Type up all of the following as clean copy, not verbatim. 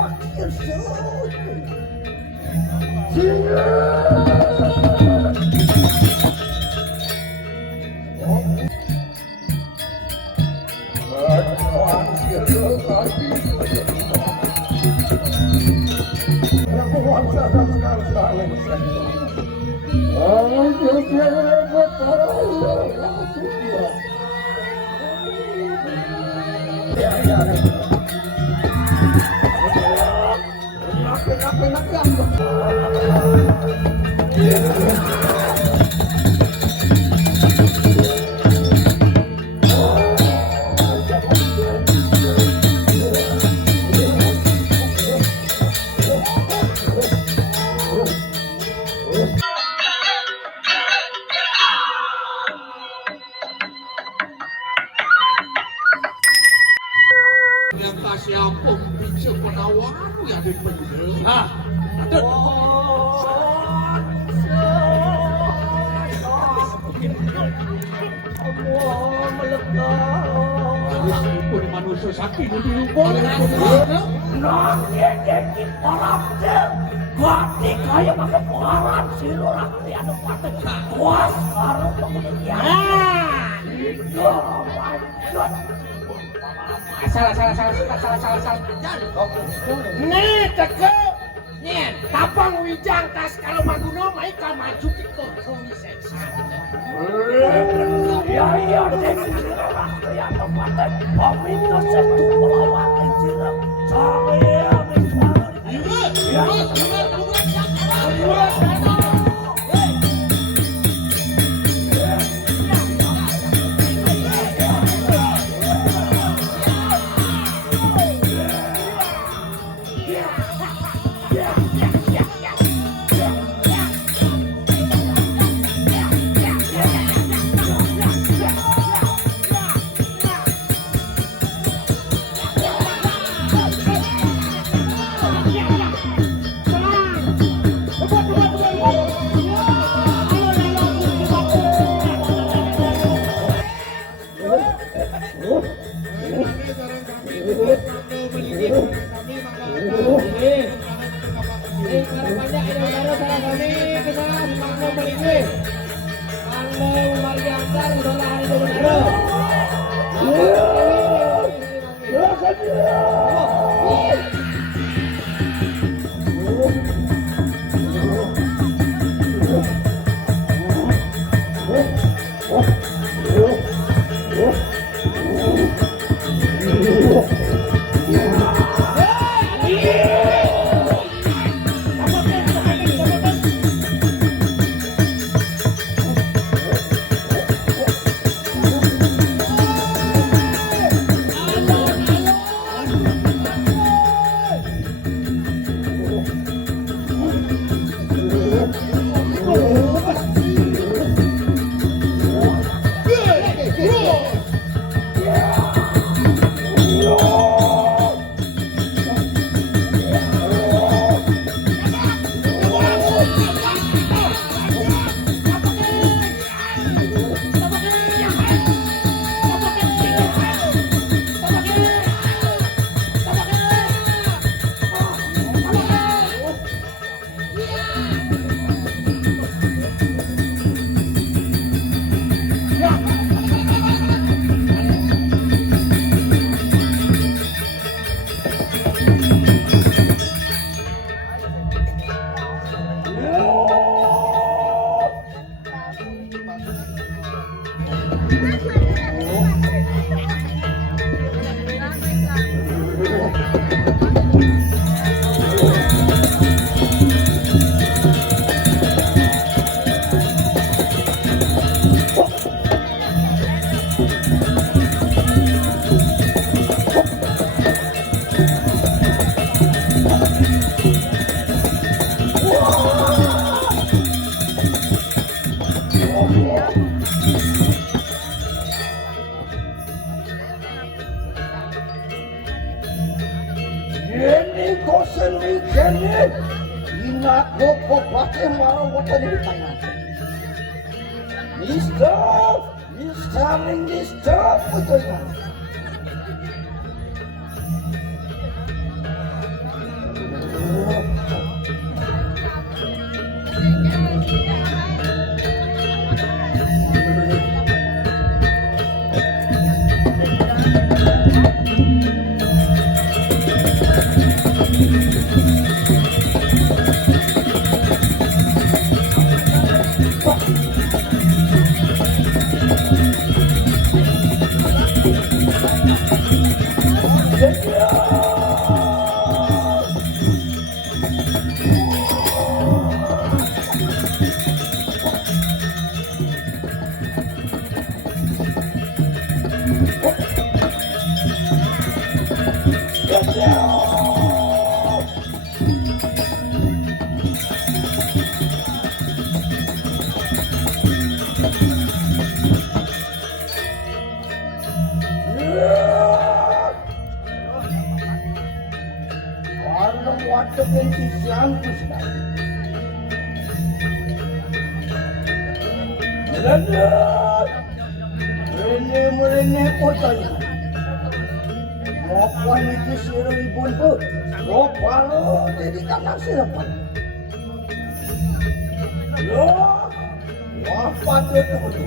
wakil sud. Ternyata siapa pembicara penawar yang dipenjara. Hah? Semua melekat. Meskipun manusia sakit di rumah. Nangnya jadi parapnya. Gati kaya pakai pengaran silurang di anu patek. Kuas sekarang pengulian. Itu lanjut. Salah. Nih teko. Nih, tapang wijang kas kalau Maguna mai ka maju kita kumi seksa. Ya, dek. Ya tempatnya peminta satu pelawatan jirang. Saya menjual. Ya. Merene kotanya. Mokuan itu siro ibun tu. Mokalo jadi kanak siapa? Yo, apa tu tu?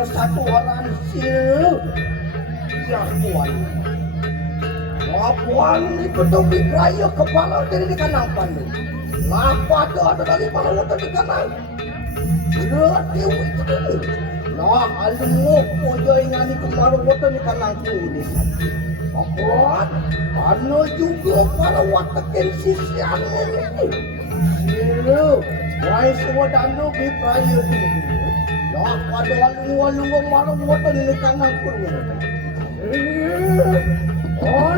Satu orang sil yang kuat. Lapuan itu topi raya kepala dari kanan pandai. Lapa tu ada dari kepala motor di kanan. Berarti itu. Nah, alumu pujo ingani kepala motor di kanan tu ini. Lapuan, anu juga kepala watak dari sisi anu ini. Sil, wahai semua danu di raya tu. Dah pada walung-walung malam motor di kanan pun. Oh,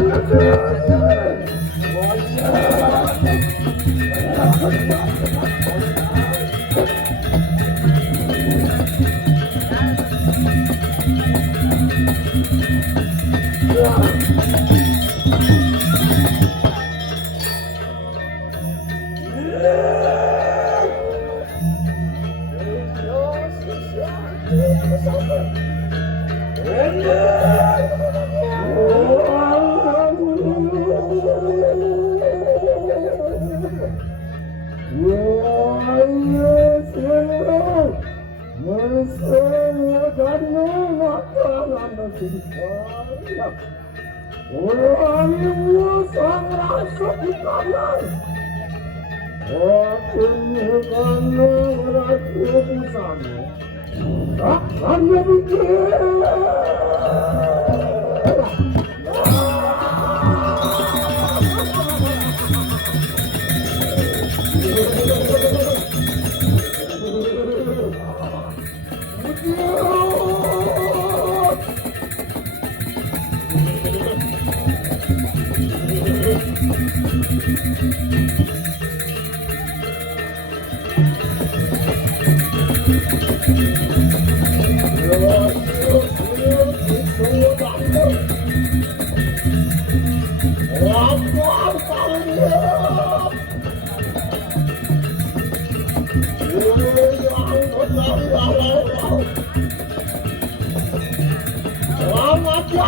Selamat ya,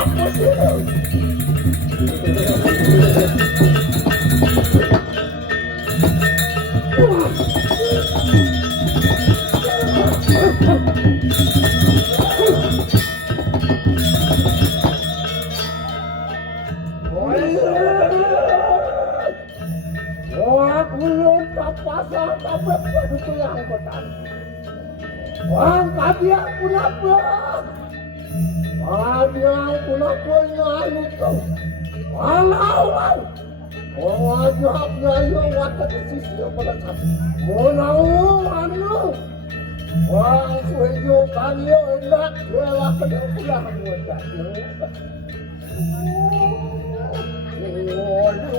Wang kadiak punapa? Kadiak punapa nyalu kau? Walau, wajah nyalu watak sisi pada kat. Monau anu, wang suejo kanyo enak wala kada pulang watak.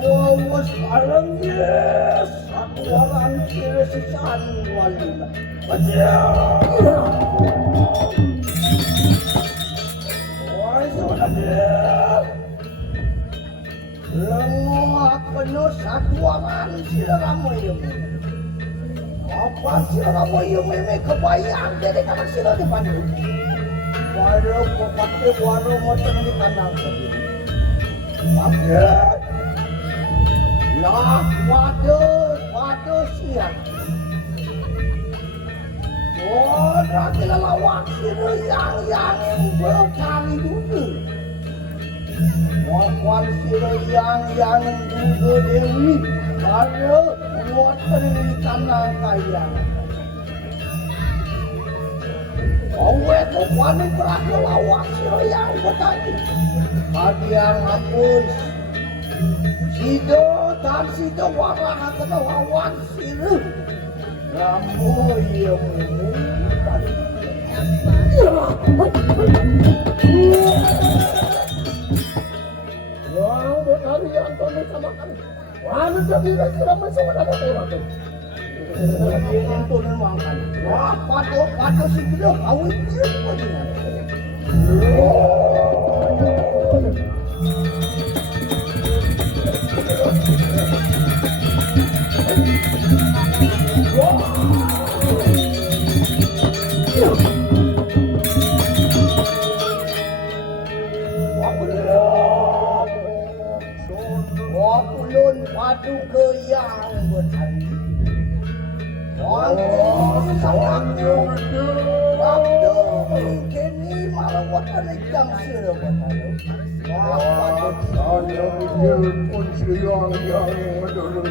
Oh, sekarang yes, aku orang kira sisan walina. Oi, saudara. Lengok penuh satu orang sila kamu ini. Apa sila kamu ini meme kebayang jadi kamu sila di pandu. Baru pakai warung macam di kandang tadi. Makan. Lah, waduh siap. Oh, berarti lelawak sini yang berkali dulu. Wawan sini yang dulu Dewi. Baru buat pendidikan kaya. Oh, itu wanita berarti lelawak sini yang berkali. Hadiah ngapun. Sido dan sido warna kena wawan sini. Kamu yang wah, berkali yang kami samakan. Wah, menjadi tidak masuk dalam orang itu. Ini tuh memangkan. Wah, patok si dia kau itu bagaimana? Wapulun padu ke yang bertani. Waktu mungkin ini malah watan yang sila bertani. Saya pikir pun siang yang menurut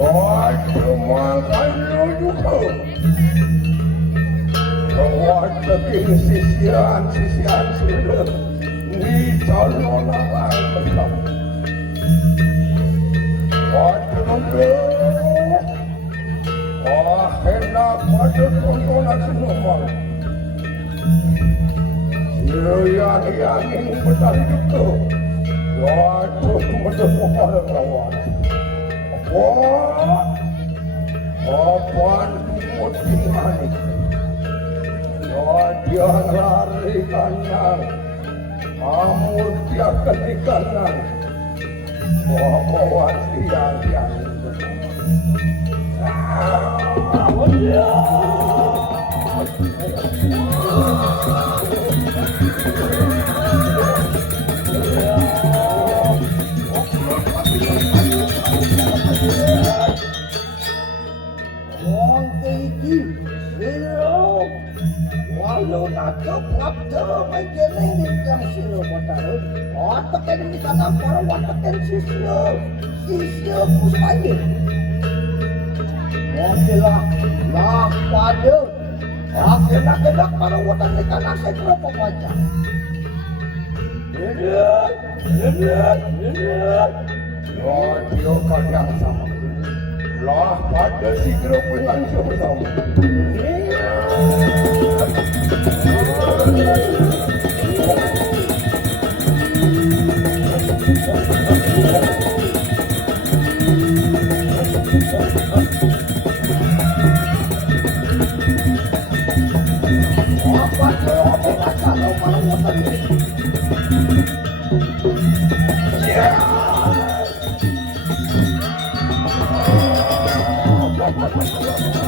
Lord, semakan juga. Lord, begini sisian sudah. Ni calon orang besar. Lord, hendak pada tontonan semua. Yang ini besar itu. Lord, mendengar kawan. Apaan motivasi? Dia lari kanan, amur dia ke kanan. Bawa siang yang walau nak kapter mai keleng din kam sino bataro otak ini kana para watak sisyo pusaya modelah lah pada akhirnya para watak ni kana saya berapa baca radio kadang sama lah pada si grup dengan sama Panas,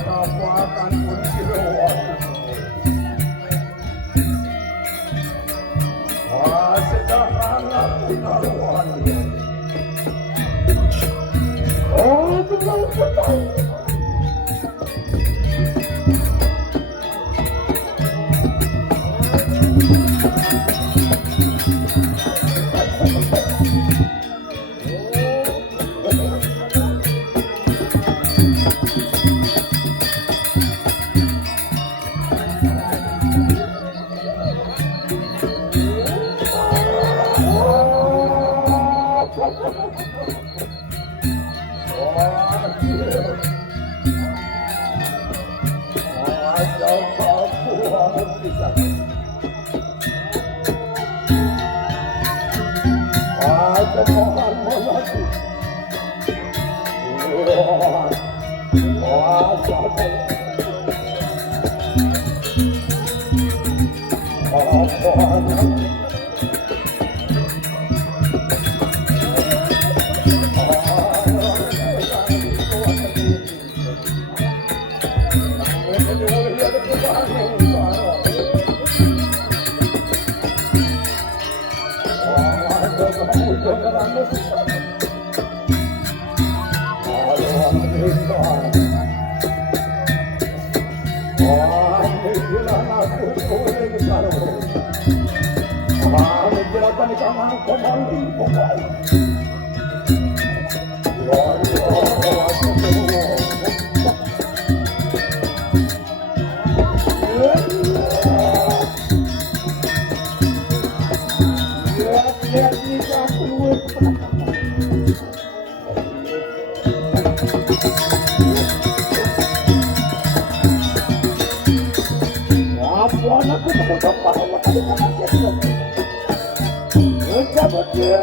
Tapakan kunci lewat. Sederhana punawan. Betul.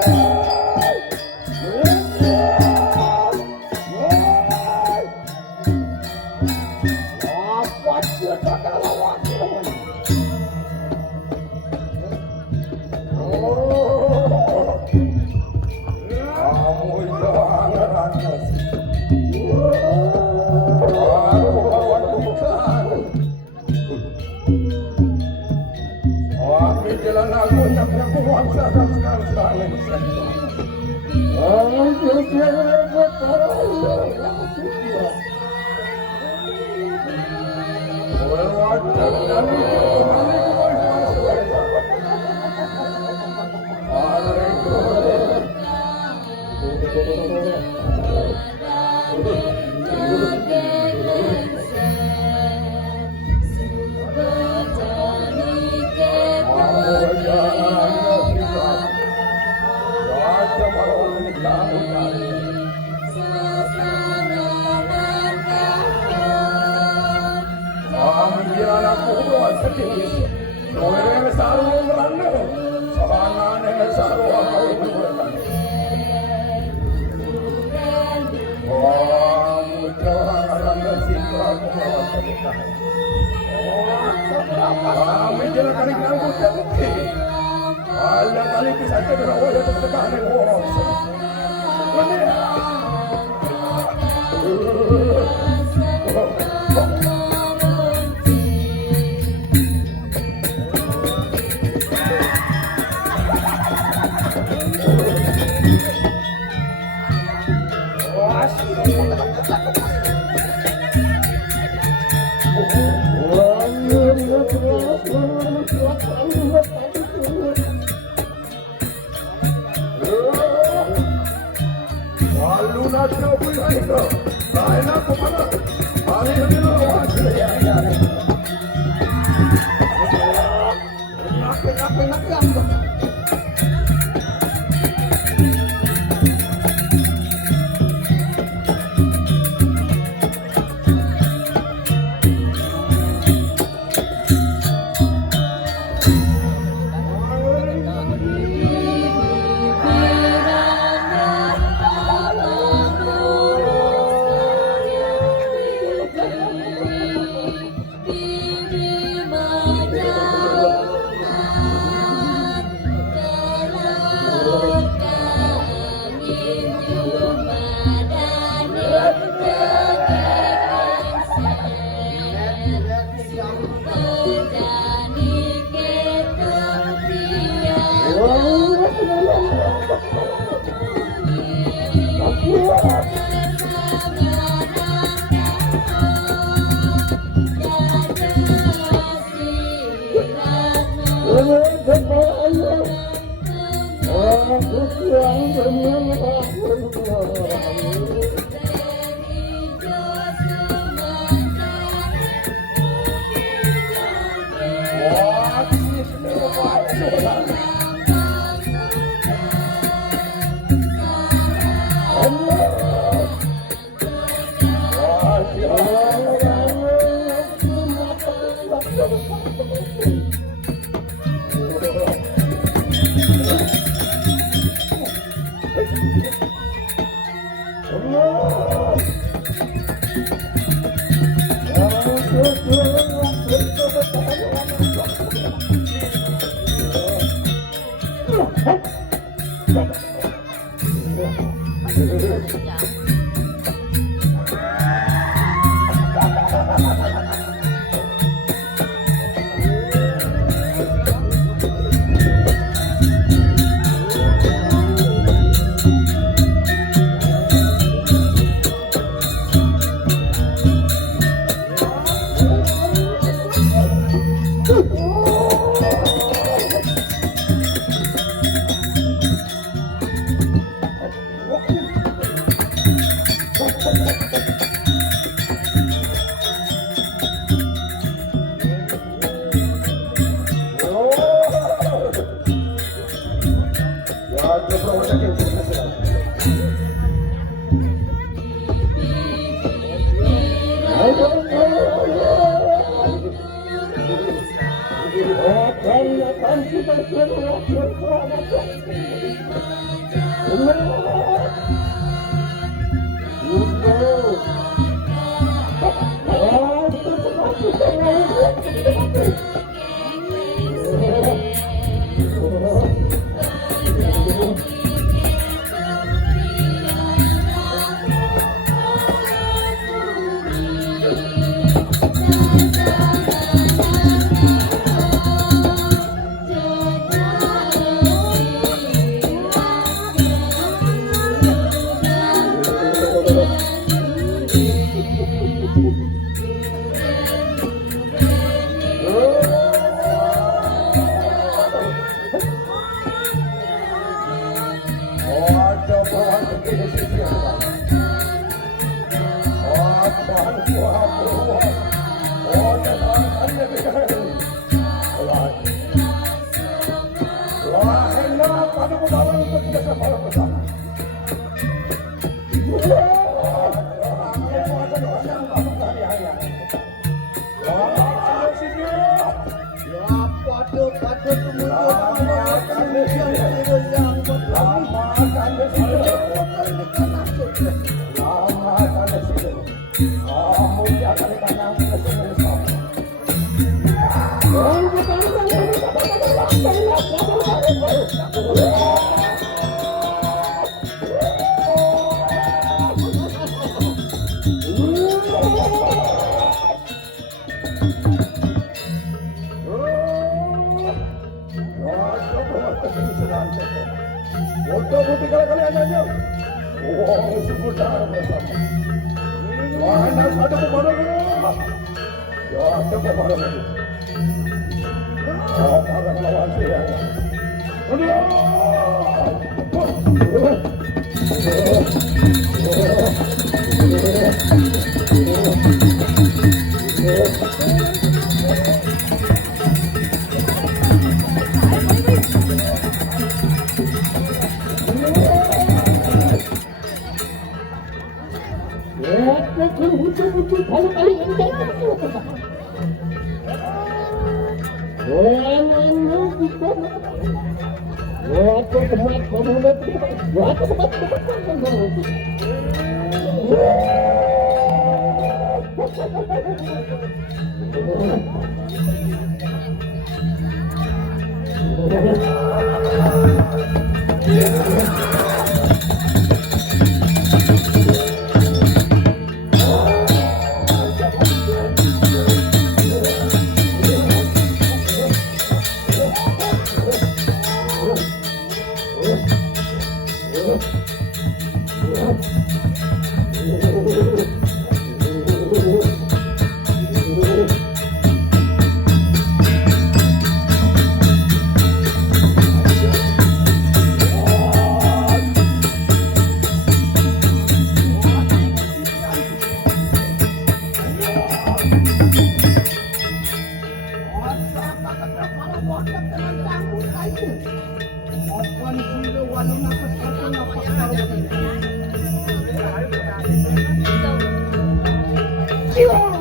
Yeah.